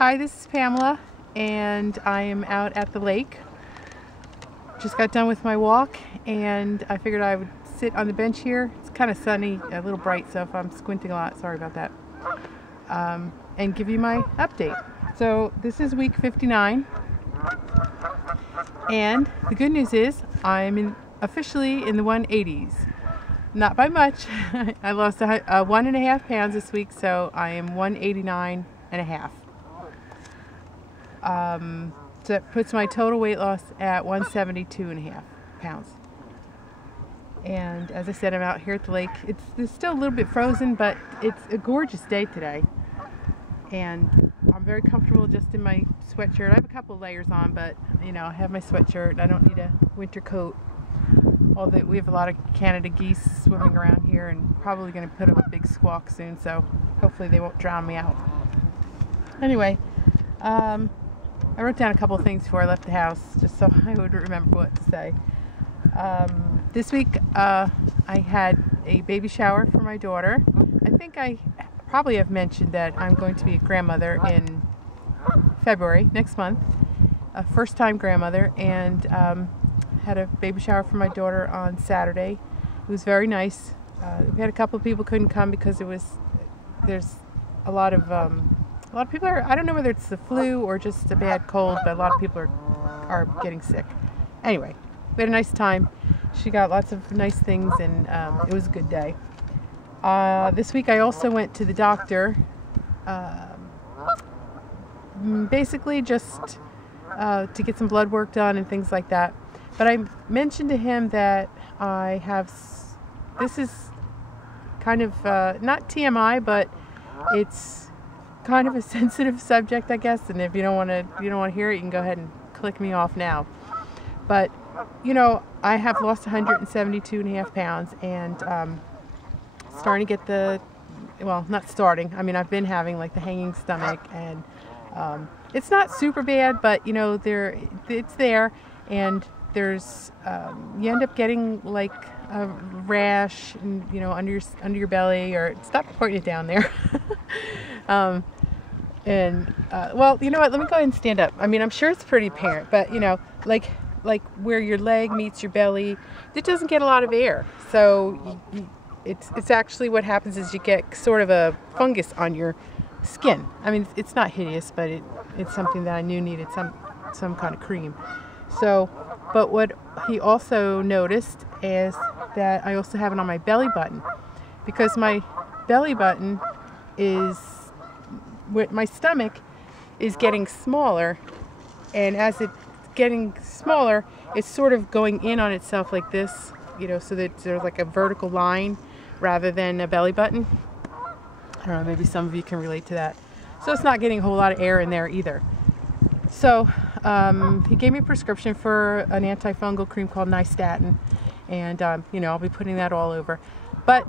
Hi, this is Pamela, and I am out at the lake. Just got done with my walk, and I figured I would sit on the bench here. It's kind of sunny, a little bright, so if I'm squinting a lot, sorry about that. And give you my update. So this is week 59, and the good news is I'm officially in the 180s. Not by much. I lost 1.5 pounds this week, so I am 189.5. So that puts my total weight loss at 172.5 pounds. And as I said, I'm out here at the lake. It's still a little bit frozen, but it's a gorgeous day today. And I'm very comfortable just in my sweatshirt. I have a couple of layers on, but you know, I have my sweatshirt. I don't need a winter coat. Although we have a lot of Canada geese swimming around here, and probably going to put up a big squawk soon, so hopefully they won't drown me out. Anyway, I wrote down a couple of things before I left the house, just so I would remember what to say. This week, I had a baby shower for my daughter. I think I probably have mentioned that I'm going to be a grandmother in February, next month. A first-time grandmother, and had a baby shower for my daughter on Saturday. It was very nice. We had a couple of people couldn't come because there's a lot of people are, I don't know whether it's the flu or just a bad cold, but a lot of people are getting sick. Anyway, we had a nice time. She got lots of nice things, and it was a good day. This week I also went to the doctor, basically just to get some blood work done and things like that. But I mentioned to him that I have, this is kind of not TMI, but it's kind of a sensitive subject, I guess. And if you don't want to hear it, you can go ahead and click me off now. But you know, I have lost 172.5 pounds, and starting to get not starting. I mean, I've been having like the hanging stomach, and it's not super bad, but you know, it's there, and there's you end up getting like a rash, and, you know, under your belly, or stop pointing it down there. Well, you know what? Let me go ahead and stand up. I mean, I'm sure it's pretty apparent, but you know, like where your leg meets your belly, it doesn't get a lot of air. So it's actually what happens is you get sort of a fungus on your skin. I mean, it's not hideous, but it's something that I knew needed some kind of cream. So, but what he also noticed is that I also have it on my belly button, because my belly button my stomach is getting smaller, and as it's getting smaller, it's sort of going in on itself like this, you know, so that there's like a vertical line rather than a belly button. I don't know, maybe some of you can relate to that. So it's not getting a whole lot of air in there either. So he gave me a prescription for an antifungal cream called nystatin, and you know, I'll be putting that all over. But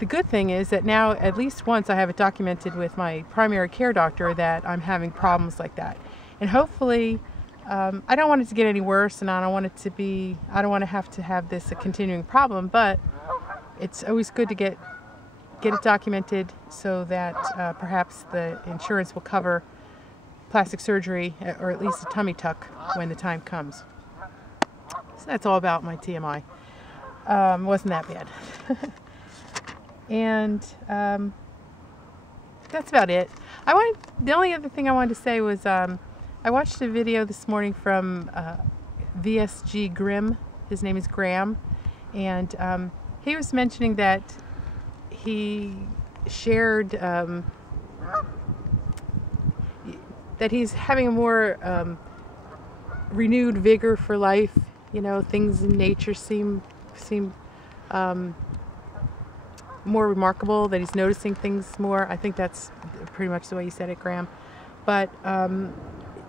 the good thing is that now, at least once, I have it documented with my primary care doctor that I'm having problems like that. And hopefully, I don't want it to get any worse, and I don't want to have to have this a continuing problem, but it's always good to get it documented so that perhaps the insurance will cover plastic surgery, or at least a tummy tuck when the time comes. So that's all about my TMI. Wasn't that bad. And that's about it. The only other thing I wanted to say was I watched a video this morning from VSG Grimm. His name is Graham, and he was mentioning that he shared that he's having a more renewed vigor for life. You know, things in nature seem more remarkable, that he's noticing things more. I think that's pretty much the way you said it, Graham. But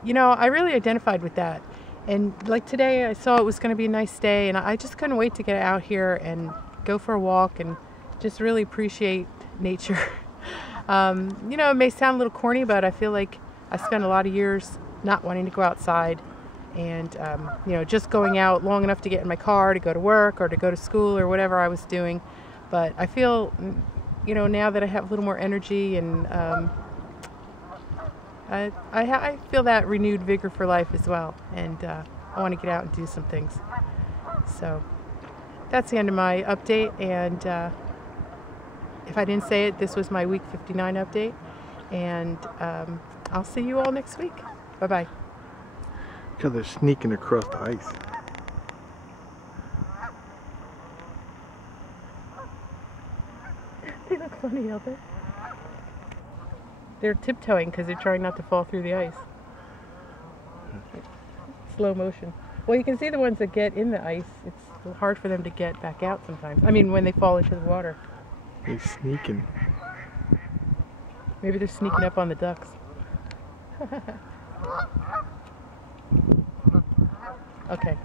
you know, I really identified with that. And like today, I saw it was going to be a nice day, and I just couldn't wait to get out here and go for a walk and just really appreciate nature. You know, it may sound a little corny, but I feel like I spent a lot of years not wanting to go outside, and you know, just going out long enough to get in my car to go to work or to go to school or whatever I was doing. But I feel, you know, now that I have a little more energy and I feel that renewed vigor for life as well, and I want to get out and do some things. So that's the end of my update, and if I didn't say it, this was my week 59 update, and I'll see you all next week. Bye-bye. Because they're sneaking across the ice. They look funny out there. They're tiptoeing because they're trying not to fall through the ice. Slow motion. Well, you can see the ones that get in the ice. It's hard for them to get back out sometimes. I mean, when they fall into the water. They're sneaking. Maybe they're sneaking up on the ducks. Okay.